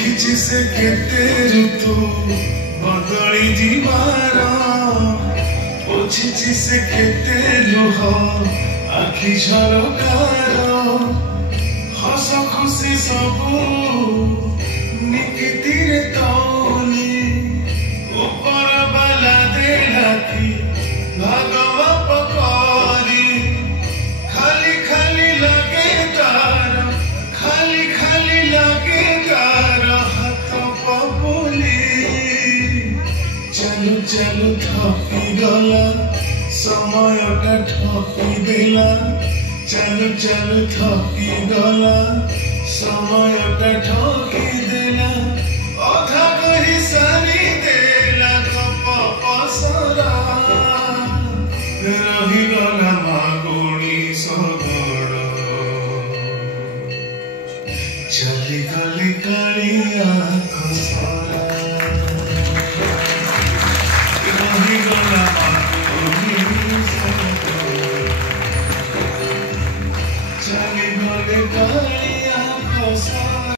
देखिछि से केते ऋतु बदली जीवार पोछिछि से केते लुह आखि झरकार हस खुशी सबू निकितिरे तौली ऊपर बाला देला की भगवा पकड़ी खाली खाली लगे तार खाली खाली लगे तार हाथ पपुली चलू चलू थकी गला समयटा ठकी देला चलू चलू थकी गला समयटा ठकी देला अधा कही सारी देला कप पसरा रही गला मागुणी सगड़ चली गली कालिया खसरा रही गला मागुणी सगड़ चली गली कालिया